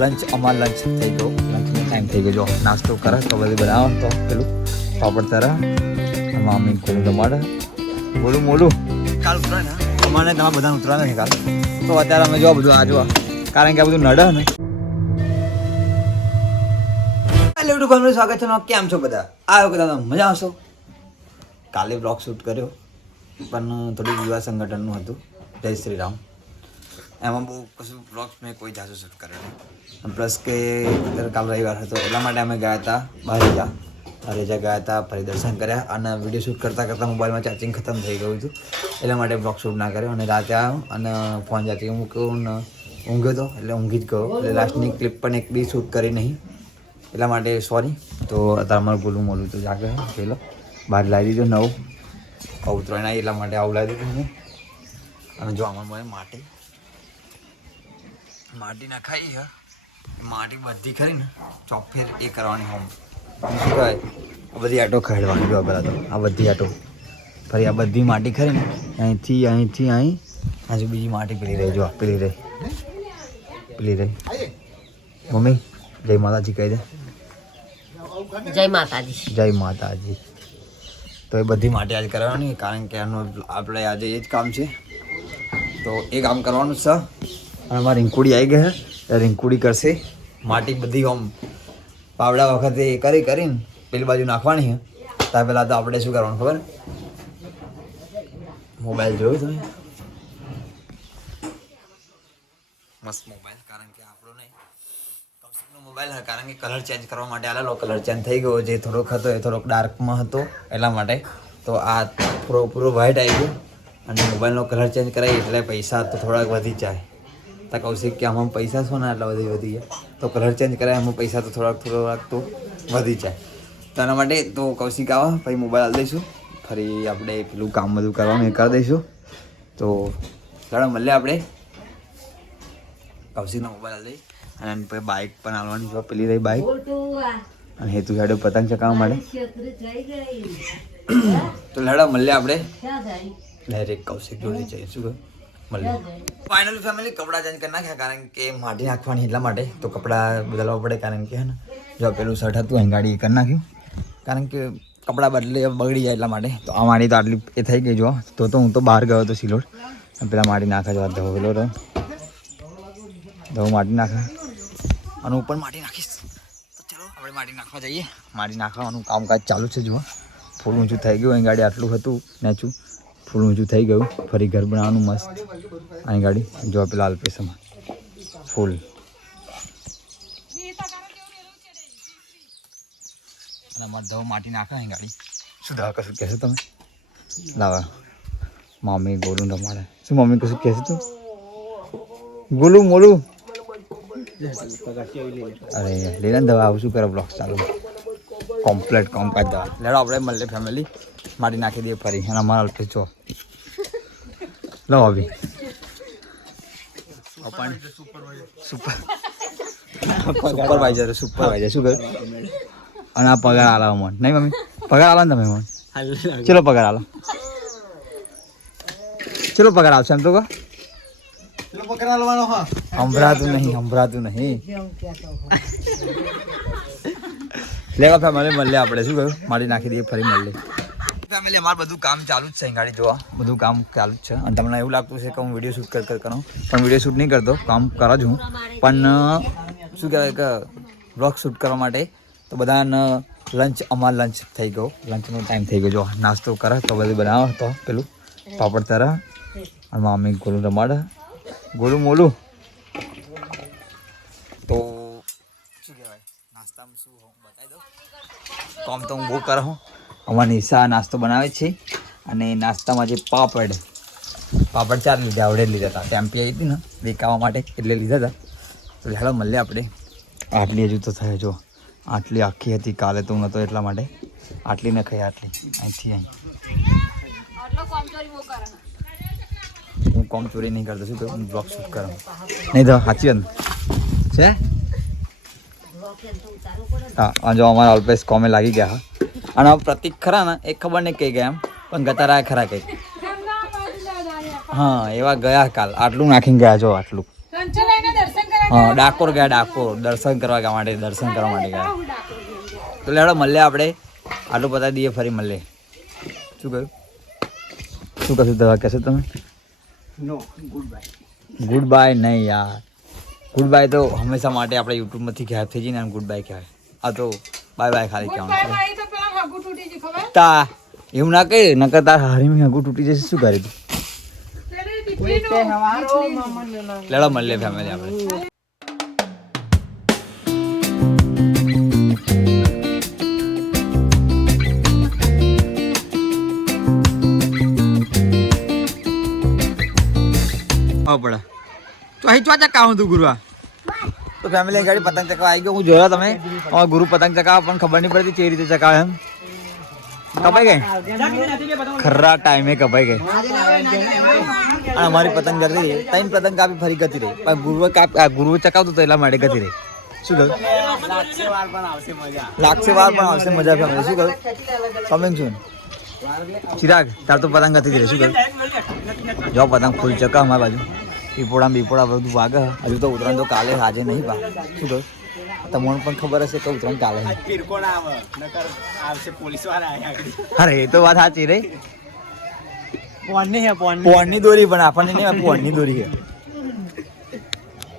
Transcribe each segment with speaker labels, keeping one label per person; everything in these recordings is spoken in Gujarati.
Speaker 1: લંચ, અમાર લંચ થઈ ગયો. લંચનો ટાઈમ થઈ ગયો. જો, નાસ્તો કરે, તો બધું બનાવો તો પેલું પાપડ તરા મમ્મી કોલું તમારે બોલું, મોલું. કાલ ઉતરાય ને અમારે તમારે બધાને ઉતરવાનું છે કાલ. તો અત્યારે અમે જો બધું આ જોવા. કારણ કે આ બધું નડે ને. હેલો ટુ ફેમિલી સ્વાગત છે કેમ છો બધા? આવ્યો બધા તમે મજા આવશો? કાલે બ્લોગ શૂટ કર્યો, પણ થોડું યુવા સંગઠનનું હતું. જય શ્રી રામ. એમાં બહુ કશું બ્લોગ્સ મેં કોઈ જાજુ શૂટ નહીં. પ્લસ કે કાલ રવિવાર હતો, એટલા માટે અમે ગયા હતા બારેજા બારેજા ગયા હતા, ફરી દર્શન કર્યા અને વીડિયો શૂટ કરતાં કરતાં મોબાઈલમાં ચાર્જિંગ ખતમ થઈ ગયું હતું. એટલા માટે બ્લોગ શૂટ ના કર્યો અને રાતે આવ્યો અને ફોન ચાર્જિંગ મૂક્યો ને ઊંઘ્યો હતો એટલે ઊંઘી જ ગયો. એટલે લાસ્ટની ક્લિપ પણ એક બી શૂટ કરી નહીં. એટલા માટે સોરી તો અત્યારે અમારું બોલું મોલું તો જાગે પેલો બહાર લાવી દીધો નવું. ઉતરાયણ એટલા માટે આવું લાવી દીધું અને જો મને માટી માટી નખાઈ હે. માટી બધી ખરી ને ચોફેર એ કરવાની હોમ. શું કહે આ બધી આટો ખેડવાની જો પહેલાં તો. આ બધી આટો. ફરી આ બધી માટી ખરી ને અહીંથી અહીંથી અહીં. હજુ બીજી માટી પેલી રહી જો પેલી રહી. પેલી રહી. મમ્મી જય માતાજી કહી દે.
Speaker 2: જય માતાજી.
Speaker 1: જય માતાજી. તો એ બધી માટી આજે કરવાની કારણ કે આનું આપણે આજે એ જ કામ છે. તો એ કામ કરવાનું છે. અને અમારી રીંકુડી આવી ગઈ છે એ રીંકુડી કરશે. માટી બધી આમ પાવડા વખતે કરી કરીને પેલી બાજુ નાખવાની છે ત્યાં પહેલાં તો આપણે શું કરવાનું ખબર? મોબાઈલ જોયો તમે? મસ્ત મોબાઈલ, કારણ કે આપણો નહીં. મોબાઈલ કારણ કે કલર ચેન્જ કરવા માટે આલેલો કલર ચેન્જ થઈ ગયો. જે થોડોક હતો એ થોડોક ડાર્કમાં હતો, એટલા માટે. તો આ પૂરો પૂરો વ્હાઇટ આવી ગયો. અને મોબાઈલનો કલર ચેન્જ કરાવી એટલે પૈસા તો થોડાક વધી જાય. તો કૌશિક કે આમાં પૈસા શું ના એટલા વધી વધી ગયા? તો કલર ચેન્જ કરાય એમાં પૈસા તો થોડાક થોડાક તો વધી જાય. તો એના માટે તો કૌશિક આવા પછી મોબાઈલ આપી દઈશું. ફરી આપણે પેલું કામ બધું કરવાનું એ કરી દઈશું. તો ચાલો મળીએ આપણે. કૌશિકનો મોબાઈલ લઈ અને પછી બાઇક પણ આવવાની છે પેલી રહી બાઇક અને હેતુ સાડે પતંગ ચકાવવા માટે. તો લડા મળીએ આપણે. ડાયરેક્ટ કૌશિક જોડે જઈએ શું કહ્યું મળીએ ફાઇનલી ફેમિલી કપડાં ચેન્જ કરી નાખ્યા કારણ કે માટી નાખવાની એટલા માટે. તો કપડાં બદલવા પડે કારણ કે, હે ને, જો પેલું શર્ટ હતું અહીં ગાડી કરી નાખ્યું. કારણ કે કપડાં બદલે બગડી જાય એટલા માટે. તો આ માટી તો આટલી એ થઈ ગઈ, જો. તો તો હું તો બહાર ગયો હતો સિલોડ. પેલા માટી નાખા જવા ધોવેલો રહ્યો ધો માટી નાખા અને ઉપર માટી નાખીશ. તો ચલો, આપણે માટી નાખવા જઈએ. માટી નાખવાનું કામકાજ ચાલુ છે, જુઓ. ફૂલ ઊંચું થઈ ગયું અહીં ગાડી આટલું હતું, નેચું. ફૂલ ઊંચું થઈ ગયું. ફરી ઘર બનાવવાનું મસ્ત. અહીં ગાડી જો પેલા અલ્પેશમાં ફૂલ અમારે ધવ માટી નાખે અહીં ગાડી. શું ધવા કશું કહેશો તમે? લાવા. મમ્મી ગોલું રમાડે શું મમ્મી કશું કહેશે તું? ગોલું મોલું અરે લેને દવા. આવું શું કરે? બ્લોક ચાલુ. કોમ્પ્લેટ કામકાજ દવા. લેડો આપણે મળીએ ફેમિલી મારી નાખી દઈએ ફરી. અને મારા જો. લો અભી સુપર સુપરવાઇઝર સુપરવાઇઝર શું કહ્યું? અને આ પગાર આલા મન. નહીં મમ્મી? પગાર આલો ને તમે મન. ચલો પગાર આલો. ચલો પગાર આવશે એમ તો કહો. હંભરાતું નહીં હંભરાતું નહીં. લેવા ફેમિલી મળીએ આપણે. શું કહ્યું? મારી નાખી દઈએ ફરી મળીએ. ફેમિલી અમારે બધું કામ ચાલુ જ છે ગાડી જોવા. બધું કામ ચાલુ જ છે. અને તમને એવું લાગતું છે કે હું વીડિયો શૂટ કર કર પણ વીડિયો શૂટ નહીં કરતો. કામ કરો જ હું. પણ શું કહેવાય કે બ્લોગ શૂટ કરવા માટે તો બધાને લંચ અમાર લંચ થઈ ગયો. લંચનો ટાઈમ થઈ ગયો. જો, નાસ્તો કરે, તો બધું બનાવો તો પેલું. પાપડ તરા અને મમ્મી ગોલું રમાડે. ગોલું મોલું. તો, શું કહેવાય? નાસ્તામાં શું બતાવી દઉં. કામ તો હું બહુ કરું અમારી નિશા નાસ્તો બનાવે છે. અને નાસ્તામાં જે પાપડ પાપડ ચાર લીધા આવડે લીધા હતા. ટેમ્પી આવી હતી ને દેખાવા માટે એટલે લીધા હતા. તો હેલો મળીએ આપણે. આટલી હજુ તો થયો જો. આટલી આખી હતી કાલે તો નહોતો એટલા માટે. આટલી ન ખાઈ આટલી. અહીંથી અહીં. હું કોમ ચોરી નહીં કરતો છું તો હું બ્લોગ શૂટ કરું. નહીં તો સાચી વાત છે? હા જો અમારા અલ્પેશ કોમે લાગી ગયા હા. અને પ્રતિક ખરા ને એ ખબર નહીં કઈ ગયા એમ પણ ગતારા ખરા કઈ હા એવા ગયા કાલ. આટલું નાખીને ગયા જો આટલું. હા ડાકોર ગયા ડાકોર. દર્શન કરવા ગયા માટે દર્શન કરવા માટે ગયા. તો લેડો મળીએ આપણે. આટલું બતાવી દઈએ ફરી મળીએ. શું કહ્યું? શું કશું દવા કહેશો તમે?
Speaker 3: No good bye
Speaker 1: good bye નહીં યાર. ગુડ બાય તો હંમેશા માટે આપણે યુટ્યુબમાંથી ગાયબ થઈ જઈને ગુડ બાય કહેવાય. આ તો બાય બાય ખાલી કહેવાનું તા એવું ના કહે નકર તાર હારીમાં હગું તૂટી જશે શું કરે તું? લેડો મળીએ ફેમિલી આપણે. પડે. તો અહીં ચો ચકાવું તું ગુરુઆ? તો ફેમિલી ગાડી પતંગ ચકાવા આવી ગયો હું જોયો તમે. ગુરુ પતંગ ચકાવા પણ ખબર નહીં પડતી કેવી રીતે ચકાવે એમ. કપાઈ ગઈ? ખરા ટાઈમે કપાઈ ગઈ. અને અમારી પતંગ જતી રહી. ત્રણ પતંગ કાપી ફરી ગતી રહી. પણ ગુરુ કાપ ગુરુ ચકાવતું તો એટલા માટે ગતી રહી. શું કહ્યું?
Speaker 3: લાગશે વાર પણ આવશે, મજા
Speaker 1: લાગશે પણ આવશે. શું કહ્યું? કમિંગ શું? ચિરાગ, તાર તો પતંગ ગતી રહી. શું કહ્યું? જો પતંગ ફૂલ ચકા અમારી બાજુ. પીપોડા બીપોડા બધું વાગે. હજુ તો ઉતરાણ તો કાલે, આજે નહીં પા. શું કહ્યું? તમને પણ ખબર હશે કે
Speaker 3: આયા આગળ.
Speaker 1: અરે એ તો વાત સાચી
Speaker 3: પોન
Speaker 1: પોણની દોરી પણ આપણને નહીં પોણની દોરી છે.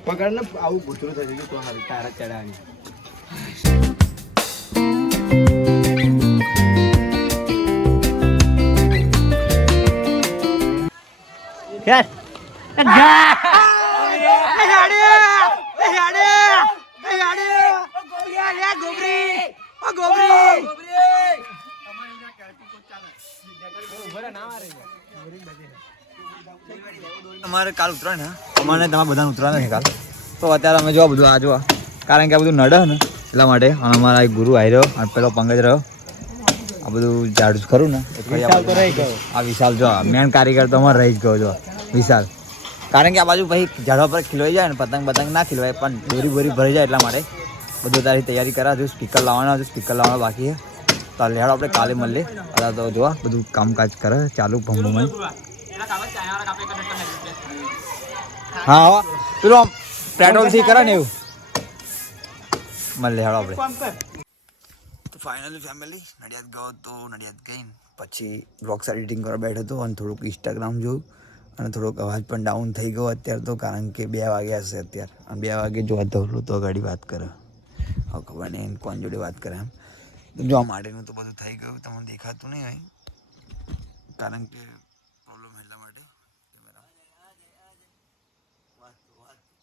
Speaker 3: પકડ ને આવું ભૂતરું થશે તો હાલ તારા ચડાવવાની.
Speaker 1: અમારે કાલ ઉતરાણ અમારે તમારે બધાને ઉતરાણ છે કાલ. તો અત્યારે અમે જોવા બધું આ જોવા. કારણ કે આ બધું નડે ને એટલા માટે અને અમારા એક ગુરુ આવી રહ્યો અને પેલો પંકજ રહ્યો. આ બધું ઝાડું ખરું ને આ વિશાલ જો મેન કારીગર તો અમારે રહી જ ગયો જો. વિશાલ. કારણ કે આ બાજુ પછી ઝાડવા પર ખીલવાઈ જાય ને પતંગ પતંગ ના ખીલવાય પણ દોરી બોરી ભરી જાય એટલા માટે. બધું તારી તૈયારી કરા હજુ સ્પીકર લાવવાના હજુ સ્પીકર લાવવાના બાકી છે. તો લેડો આપણે કાલે મળીએ. અલા તો જોવા બધું કામકાજ કરે ચાલુ ભંગોમાં હા હો. પેલો પેટ્રોલથી કરે ને એવું. મળે હેડો આપણે. તો ફાઇનલી ફેમિલી નડિયાદ ગયો તો નડિયાદ ગઈ પછી બ્લોગ્સ એડિટિંગ કરવા બેઠો હતો અને થોડુંક ઇન્સ્ટાગ્રામ જોયું અને થોડોક અવાજ પણ ડાઉન થઈ ગયો અત્યારે તો કારણ કે બે વાગ્યા હશે અત્યારે. અને બે વાગે જોવા ધવલું તો ગાડી વાત કરે. હવે ખબર નહીં કોણ જોડે વાત કરે એમ. જોવા માટેનું તો બધું થઈ ગયું તમને દેખાતું નહીં હોય. કારણ કે પ્રોબ્લેમ એટલા માટે કેમેરા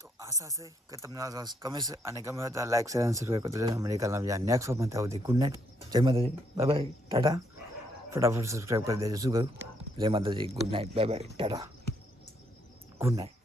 Speaker 1: તો આશા છે કે તમને આ ગમે છે અને ગમે તો લાઈક શેર અને સબસ્ક્રાઈબ કરતા જજો મળીએ કાલના બીજા નેક્સ્ટ વખત ત્યાં સુધી good night Jai Mataji. Bye bye tata. ફટાફટ સબસ્ક્રાઈબ કરી દેજો. શું કહ્યું? Jai Mataji. Good night bye bye tata. Good night